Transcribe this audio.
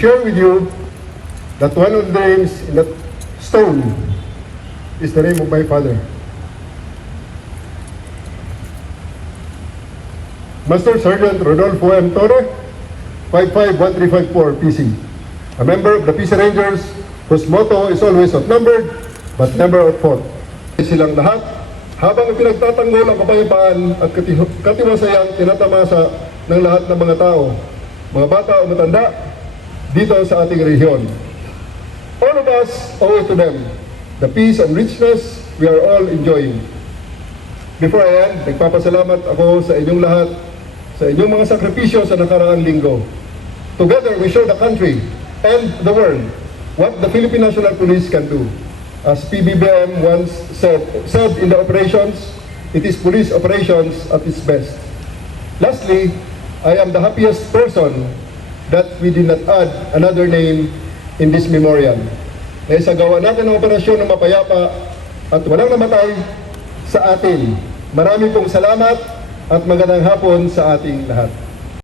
share with you that one of the names in that stone is the name of my father. Master Sergeant Rodolfo M. Torre, 551354 PC. A member of the PC Rangers whose motto is always outnumbered but never outfought. Silang lahat habang pinagtatanggol ang kapayapaan at katiwasayang tinatamasa ng lahat ng mga tao, mga bata o matanda, dito sa ating rehiyon. All of us owe it to them, the peace and richness we are all enjoying. Before I end, nagpapasalamat ako sa inyong lahat, sa inyong mga sakripisyo sa nakaraang linggo. Together, we show the country and the world what the Philippine National Police can do. As PBBM once said in the operations, it is police operations at its best. Lastly, I am the happiest person that we did not add another name in this memorial. Sa gawa natin ng operasyon ng mapayapa at walang namatay sa atin. Marami pong salamat at magandang hapon sa ating lahat.